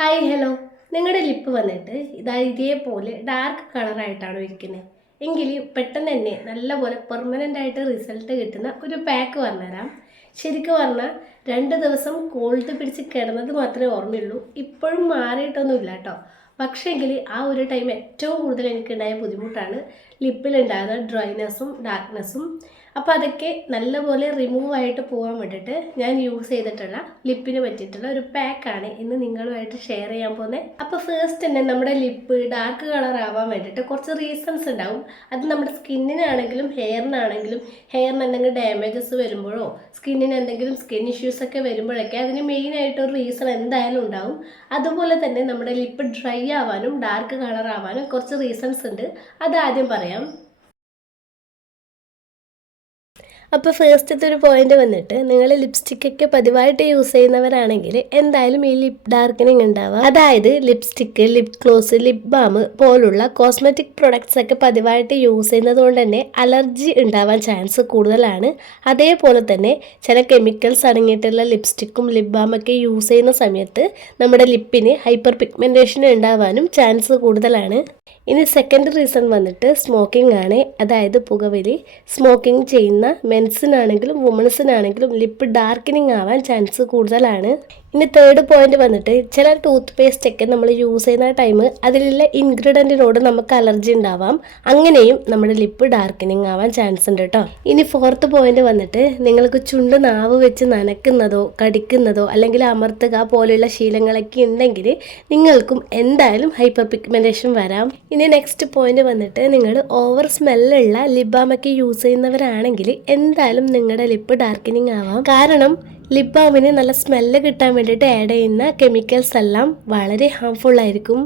Hi hello. നിങ്ങളുടെ lip വന്നിട്ട് ഇതേപോലെ ഡാർക്ക് കളറായിട്ടാണോ ഇരിക്കുന്നത് എങ്കിൽ പെട്ടെന്ന് തന്നെ നല്ലപോലെ പെർമനൻ്റ് ആയിട്ട് റിസൾട്ട് കിട്ടുന്ന ഒരു പാക്ക് പറഞ്ഞുതരാം. ശരിക്കും പറഞ്ഞാൽ 2 ദിവസം കോൾഡ് പിടിച്ച് കിടന്നത് മാത്രമേ ഓർമ്മയുള്ളൂ. ഇപ്പോഴും മാറിയിട്ടൊന്നുമില്ല കേട്ടോ. പക്ഷേങ്കിൽ ആ ഒരു ടൈം ഏറ്റവും കൂടുതൽ എനിക്കുണ്ടായ ബുദ്ധിമുട്ടാണ് ലിപ്പിലുണ്ടാകുന്ന ഡ്രൈനെസ്സും ഡാർക്ക്നെസ്സും. അപ്പോൾ അതൊക്കെ നല്ലപോലെ റിമൂവ് ആയിട്ട് പോകാൻ വേണ്ടിയിട്ട് ഞാൻ യൂസ് ചെയ്തിട്ടുള്ള ലിപ്പിന് പറ്റിയിട്ടുള്ള ഒരു പാക്കാണ് ഇന്ന് നിങ്ങളുമായിട്ട് ഷെയർ ചെയ്യാൻ പോകുന്നത്. അപ്പോൾ ഫസ്റ്റ് തന്നെ നമ്മുടെ ലിപ്പ് ഡാർക്ക് കളർ ആവാൻ വേണ്ടിയിട്ട് കുറച്ച് റീസൺസ് ഉണ്ടാവും. അത് നമ്മുടെ സ്കിന്നിനാണെങ്കിലും ഹെയറിനാണെങ്കിലും ഹെയറിന് എന്തെങ്കിലും ഡാമേജസ് വരുമ്പോഴോ സ്കിന്നിന് എന്തെങ്കിലും സ്കിൻ ഇഷ്യൂസ് ഒക്കെ വരുമ്പോഴൊക്കെ അതിന് മെയിനായിട്ടൊരു റീസൺ എന്തായാലും ഉണ്ടാവും. അതുപോലെ തന്നെ നമ്മുടെ ലിപ്പ് ഡ്രൈ ആവാനും ഡാർക്ക് കളർ ആവാനും കുറച്ച് റീസൺസ് ഉണ്ട്. അത് ആദ്യം പറയാം. അപ്പോൾ ഫസ്റ്റത്തെ ഒരു പോയിന്റ് വന്നിട്ട് നിങ്ങൾ ലിപ്സ്റ്റിക്കൊക്കെ പതിവായിട്ട് യൂസ് ചെയ്യുന്നവരാണെങ്കിൽ എന്തായാലും ഈ ലിപ് ഡാർക്കനിങ് ഉണ്ടാവുക. അതായത് lipstick, lip gloss, lip balm പോലുള്ള കോസ്മെറ്റിക് പ്രൊഡക്ട്സ് ഒക്കെ പതിവായിട്ട് യൂസ് ചെയ്യുന്നത് കൊണ്ട് തന്നെ അലർജി ഉണ്ടാവാൻ ചാൻസ് കൂടുതലാണ്. അതേപോലെ തന്നെ ചില കെമിക്കൽസ് അടങ്ങിയിട്ടുള്ള ലിപ്സ്റ്റിക്കും ലിപ് ബാമൊക്കെ യൂസ് ചെയ്യുന്ന സമയത്ത് നമ്മുടെ ലിപ്പിന് ഹൈപ്പർ പിഗ്മെൻറ്റേഷൻ ഉണ്ടാവാനും ചാൻസ് കൂടുതലാണ്. ഇനി സെക്കൻഡ് റീസൺ വന്നിട്ട് സ്മോക്കിംഗ് ആണ്. അതായത് പുകവലി. സ്മോക്കിംഗ് ചെയ്യുന്ന മെൻസിനാണെങ്കിലും വുമൺസിനാണെങ്കിലും ലിപ്പ് ഡാർക്കനിങ് ആവാൻ ചാൻസ് കൂടുതലാണ്. ഇനി തേർഡ് പോയിന്റ് വന്നിട്ട് ചില ടൂത്ത് പേസ്റ്റ് ഒക്കെ നമ്മൾ യൂസ് ചെയ്യുന്ന ടൈം അതിലുള്ള ഇൻഗ്രീഡിയൻറ്റിനോട് നമുക്ക് അലർജി ഉണ്ടാവാം. അങ്ങനെയും നമ്മുടെ ലിപ്പ് ഡാർക്കനിങ് ആവാൻ ചാൻസ് ഉണ്ട് കേട്ടോ. ഇനി ഫോർത്ത് പോയിന്റ് വന്നിട്ട് നിങ്ങൾക്ക് ചുണ്ട് നാവ് വെച്ച് നനക്കുന്നതോ കടിക്കുന്നതോ അല്ലെങ്കിൽ അമർത്തുക പോലെയുള്ള ശീലങ്ങളൊക്കെ ഉണ്ടെങ്കിൽ നിങ്ങൾക്കും എന്തായാലും ഹൈപ്പർ പിഗ്മെൻറ്റേഷൻ വരാം. ഇനി നെക്സ്റ്റ് പോയിന്റ് വന്നിട്ട് നിങ്ങൾ ഓവർ സ്മെല്ലുള്ള ലിപ് ബാമൊക്കെ യൂസ് ചെയ്യുന്നവരാണെങ്കിൽ എന്തായാലും നിങ്ങളുടെ ലിപ്പ് ഡാർക്കനിങ് ആവാം. കാരണം ലിപ് ബാമിന് നല്ല സ്മെല്ല് കിട്ടാൻ വേണ്ടിയിട്ട് ആഡ് ചെയ്യുന്ന കെമിക്കൽസ് എല്ലാം വളരെ ഹാംഫുൾ ആയിരിക്കും.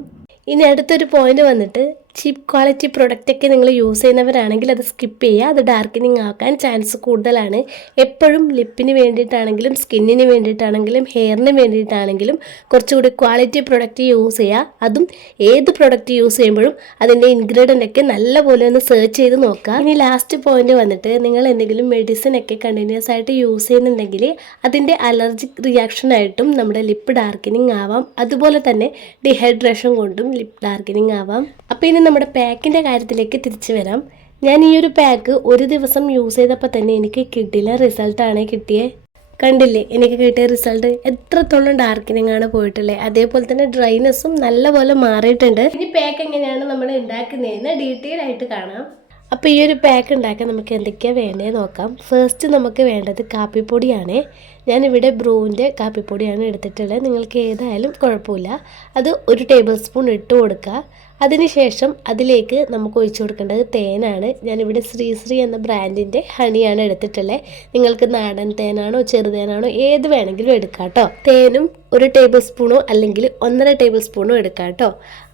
ഇനി അടുത്തൊരു പോയിന്റ് വന്നിട്ട് ചീപ്പ് ക്വാളിറ്റി പ്രൊഡക്റ്റൊക്കെ നിങ്ങൾ യൂസ് ചെയ്യുന്നവരാണെങ്കിൽ അത് സ്കിപ്പ് ചെയ്യുക. അത് ഡാർക്കനിങ് ആക്കാൻ ചാൻസ് കൂടുതലാണ്. എപ്പോഴും ലിപ്പിന് വേണ്ടിയിട്ടാണെങ്കിലും സ്കിന്നിന് വേണ്ടിയിട്ടാണെങ്കിലും ഹെയറിന് വേണ്ടിയിട്ടാണെങ്കിലും കുറച്ചുകൂടി ക്വാളിറ്റി പ്രൊഡക്റ്റ് യൂസ് ചെയ്യുക. അതും ഏത് പ്രൊഡക്റ്റ് യൂസ് ചെയ്യുമ്പോഴും അതിൻ്റെ ഇൻഗ്രീഡിയൻ്റ് ഒക്കെ നല്ലപോലെ ഒന്ന് സെർച്ച് ചെയ്ത് നോക്കുക. ഇനി ലാസ്റ്റ് പോയിന്റ് വന്നിട്ട് നിങ്ങൾ എന്തെങ്കിലും മെഡിസിൻ ഒക്കെ കണ്ടിന്യൂസ് ആയിട്ട് യൂസ് ചെയ്യുന്നുണ്ടെങ്കിൽ അതിൻ്റെ അലർജിക് റിയാക്ഷൻ ആയിട്ടും നമ്മുടെ ലിപ്പ് ഡാർക്കനിങ് ആവാം. അതുപോലെ തന്നെ ഡീഹൈഡ്രേഷൻ കൊണ്ടും ലിപ്പ് ഡാർക്കനിങ് ആവാം. അപ്പോൾ ഇനി നമ്മുടെ പാക്കിൻ്റെ കാര്യത്തിലേക്ക് തിരിച്ചു വരാം. ഞാൻ ഈ ഒരു പാക്ക് ഒരു ദിവസം യൂസ് ചെയ്തപ്പോൾ തന്നെ എനിക്ക് കിട്ടില്ല റിസൾട്ടാണ് കിട്ടിയത്. കണ്ടില്ലേ എനിക്ക് കിട്ടിയ റിസൾട്ട്? എത്രത്തോളം ഡാർക്കനിങ് ആണ് പോയിട്ടുള്ളത്. അതേപോലെ തന്നെ ഡ്രൈനെസ്സും നല്ലപോലെ മാറിയിട്ടുണ്ട്. ഇനി പാക്ക് എങ്ങനെയാണ് നമ്മൾ ഉണ്ടാക്കുന്നതെന്ന് ഡീറ്റെയിൽ ആയിട്ട് കാണാം. അപ്പോൾ ഈ ഒരു പാക്ക് ഉണ്ടാക്കാൻ നമുക്ക് എന്തൊക്കെയാണ് വേണ്ടത് നോക്കാം. ഫസ്റ്റ് നമുക്ക് വേണ്ടത് കാപ്പിപ്പൊടിയാണ്. ഞാനിവിടെ ബ്രൂവിൻ്റെ കാപ്പിപ്പൊടിയാണ് എടുത്തിട്ടുള്ളത്. നിങ്ങൾക്ക് ഏതായാലും കുഴപ്പമില്ല. അത് 1 ടേബിൾ സ്പൂൺ ഇട്ട് കൊടുക്കുക. അതിനുശേഷം അതിലേക്ക് നമുക്ക് ഒഴിച്ചു കൊടുക്കേണ്ടത് തേനാണ്. ഞാനിവിടെ ശ്രീശ്രീ എന്ന ബ്രാൻഡിൻ്റെ ഹണിയാണ് എടുത്തിട്ടുള്ളത്. നിങ്ങൾക്ക് നാടൻ തേനാണോ ചെറുതേനാണോ ഏത് വേണമെങ്കിലും എടുക്കാം കേട്ടോ. തേനും 1 ടേബിൾ സ്പൂണോ അല്ലെങ്കിൽ 1.5 ടേബിൾ സ്പൂണോ എടുക്കാം കേട്ടോ.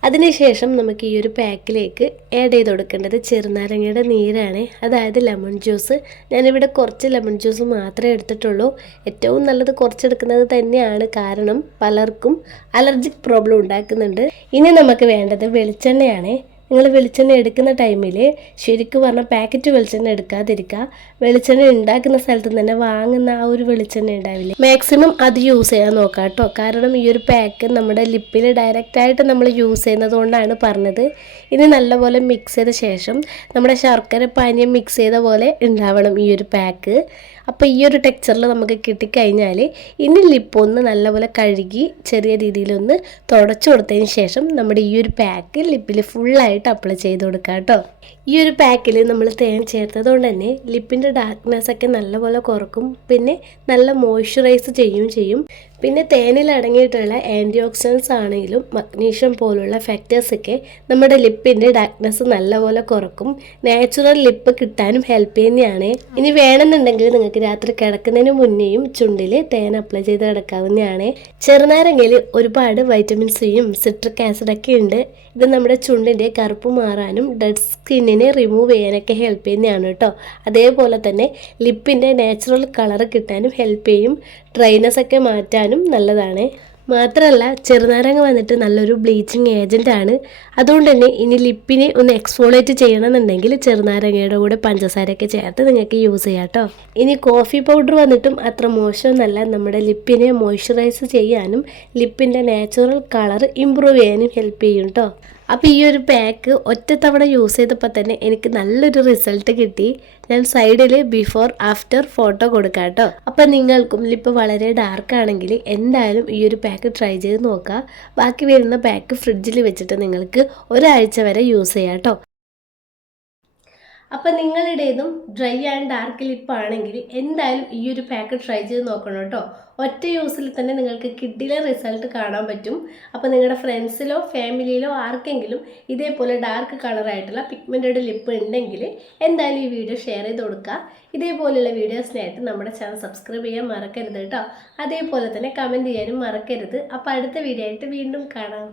അതിനുശേഷം നമുക്ക് ഈ ഒരു പാക്കിലേക്ക് ആഡ് ചെയ്ത് കൊടുക്കേണ്ടത് ചെറുനാരങ്ങയുടെ നീരാണ്. അതായത് ലെമൺ ജ്യൂസ്. ഞാനിവിടെ കുറച്ച് ലെമൺ ജ്യൂസ് മാത്രമേ എടുത്തിട്ടുള്ളൂ. ഏറ്റവും നല്ലത് കുറച്ചെടുക്കുന്നത് തന്നെയാണ്. കാരണം പലർക്കും അലർജിക് പ്രോബ്ലം ഉണ്ടാക്കുന്നുണ്ട്. ഇനി നമുക്ക് വേണ്ടത് വെളിച്ചെണ്ണയാണ്. നിങ്ങൾ വെളിച്ചെണ്ണ എടുക്കുന്ന ടൈമിൽ ശരിക്കും പറഞ്ഞാൽ പാക്കറ്റ് വെളിച്ചെണ്ണ എടുക്കാതിരിക്കുക. വെളിച്ചെണ്ണ ഉണ്ടാക്കുന്ന സ്ഥലത്ത് തന്നെ വാങ്ങുന്ന ആ ഒരു വെളിച്ചെണ്ണ ഉണ്ടാവില്ലേ, മാക്സിമം അത് യൂസ് ചെയ്യാൻ നോക്കാം കേട്ടോ. കാരണം ഈ ഒരു പാക്ക് നമ്മുടെ ലിപ്പിൽ ഡയറക്റ്റായിട്ട് നമ്മൾ യൂസ് ചെയ്യുന്നത് കൊണ്ടാണ് പറഞ്ഞത്. ഇനി നല്ലപോലെ മിക്സ് ചെയ്ത ശേഷം നമ്മുടെ ശർക്കര പാനീയം മിക്സ് ചെയ്ത പോലെ ഉണ്ടാവണം ഈ ഒരു പാക്ക്. അപ്പോൾ ഈ ഒരു ടെക്സ്ചറിൽ നമുക്ക് കിട്ടിക്കഴിഞ്ഞാൽ ഇനി ലിപ്പൊന്ന് നല്ലപോലെ കഴുകി ചെറിയ രീതിയിലൊന്ന് തുടച്ചു കൊടുത്തതിന് ശേഷം നമ്മുടെ ഈ ഒരു പാക്ക് ലിപ്പിൽ ഫുള്ളായിട്ട് അപ്ലൈ ചെയ്ത് കൊടുക്കുക കേട്ടോ. ഈ ഒരു പാക്കിൽ നമ്മൾ തേൻ ചേർത്തത് കൊണ്ട് തന്നെ ലിപ്പിൻ്റെ ഡാർക്ക്നെസ് ഒക്കെ നല്ലപോലെ കുറക്കും. പിന്നെ നല്ല മോയ്സ്ചറൈസ് ചെയ്യും. പിന്നെ തേനിൽ അടങ്ങിയിട്ടുള്ള ആൻറ്റി ഓക്സിഡൻസ് ആണെങ്കിലും മഗ്നീഷ്യം പോലുള്ള ഫാക്ടേഴ്സൊക്കെ നമ്മുടെ ലിപ്പിൻ്റെ ഡാർക്ക്നെസ് നല്ലപോലെ കുറക്കും. നാച്ചുറൽ ലിപ്പ് കിട്ടാനും ഹെൽപ്പ് ചെയ്യുന്നതാണ്. ഇനി വേണമെന്നുണ്ടെങ്കിൽ നിങ്ങൾക്ക് രാത്രി കിടക്കുന്നതിന് മുന്നേയും ചുണ്ടിൽ തേൻ അപ്ലൈ ചെയ്ത് കിടക്കാവുന്നതാണ്. ചെറുനാരങ്ങയിൽ ഒരുപാട് വൈറ്റമിൻ സിയും സിട്രിക് ആസിഡൊക്കെ ഉണ്ട്. ഇത് നമ്മുടെ ചുണ്ടിൻ്റെ കറുപ്പ് മാറാനും ഡെഡ് സ്കിന്നിനെ റിമൂവ് ചെയ്യാനൊക്കെ ഹെൽപ്പ് ചെയ്യുന്നതാണ് കേട്ടോ. അതേപോലെ തന്നെ ലിപ്പിൻ്റെ നാച്ചുറൽ കളർ കിട്ടാനും ഹെൽപ്പ് ചെയ്യും. ഡ്രൈനെസ് ഒക്കെ മാറ്റാനും നല്ലതാണ്. മാത്രമല്ല ചെറുനാരങ്ങ വന്നിട്ട് നല്ലൊരു ബ്ലീച്ചിങ് ഏജൻ്റ് ആണ്. അതുകൊണ്ട് തന്നെ ഇനി ലിപ്പിനെ ഒന്ന് എക്സ്ഫോളിയേറ്റ് ചെയ്യണമെന്നുണ്ടെങ്കിൽ ചെറുനാരങ്ങയുടെ കൂടെ പഞ്ചസാരയൊക്കെ ചേർത്ത് നിങ്ങൾക്ക് യൂസ് ചെയ്യാം കേട്ടോ. ഇനി കോഫി പൗഡർ വന്നിട്ടും അത്ര മോശമൊന്നുമല്ല, നമ്മുടെ ലിപ്പിനെ മോയ്സ്ചറൈസ് ചെയ്യാനും ലിപ്പിൻ്റെ നാച്ചുറൽ കളർ ഇമ്പ്രൂവ് ചെയ്യാനും ഹെൽപ്പ് ചെയ്യും കേട്ടോ. അപ്പോൾ ഈ ഒരു പാക്ക് ഒറ്റത്തവണ യൂസ് ചെയ്തപ്പോൾ തന്നെ എനിക്ക് നല്ലൊരു റിസൾട്ട് കിട്ടി. ഞാൻ സൈഡിൽ ബിഫോർ ആഫ്റ്റർ ഫോട്ടോ കൊടുക്കാം കേട്ടോ. അപ്പം നിങ്ങൾക്കും ലിപ്പ് വളരെ ഡാർക്ക് ആണെങ്കിൽ എന്തായാലും ഈ ഒരു പാക്ക് ട്രൈ ചെയ്ത് നോക്കുക. ബാക്കി വരുന്ന പാക്ക് ഫ്രിഡ്ജിൽ വെച്ചിട്ട് നിങ്ങൾക്ക് ഒരാഴ്ച വരെ യൂസ് ചെയ്യാം കേട്ടോ. അപ്പം നിങ്ങളുടേതും ഡ്രൈ ആൻഡ് ഡാർക്ക് ലിപ്പാണെങ്കിൽ എന്തായാലും ഈ ഒരു പാക്ക് ട്രൈ ചെയ്ത് നോക്കണം കേട്ടോ. ഒറ്റ യൂസിൽ തന്നെ നിങ്ങൾക്ക് കിഡിലെ റിസൾട്ട് കാണാൻ പറ്റും. അപ്പോൾ നിങ്ങളുടെ ഫ്രണ്ട്സിലോ ഫാമിലിയിലോ ആർക്കെങ്കിലും ഇതേപോലെ ഡാർക്ക് കളറായിട്ടുള്ള പിഗ്മെൻറ്റഡ് ലിപ്പ് ഉണ്ടെങ്കിൽ എന്തായാലും ഈ വീഡിയോ ഷെയർ ചെയ്ത് കൊടുക്കുക. ഇതേപോലെയുള്ള വീഡിയോസിനായിട്ട് നമ്മുടെ ചാനൽ സബ്സ്ക്രൈബ് ചെയ്യാൻ മറക്കരുത് കേട്ടോ. അതേപോലെ തന്നെ കമൻറ്റ് ചെയ്യാനും മറക്കരുത്. അപ്പോൾ അടുത്ത വീഡിയോ ആയിട്ട് വീണ്ടും കാണാം.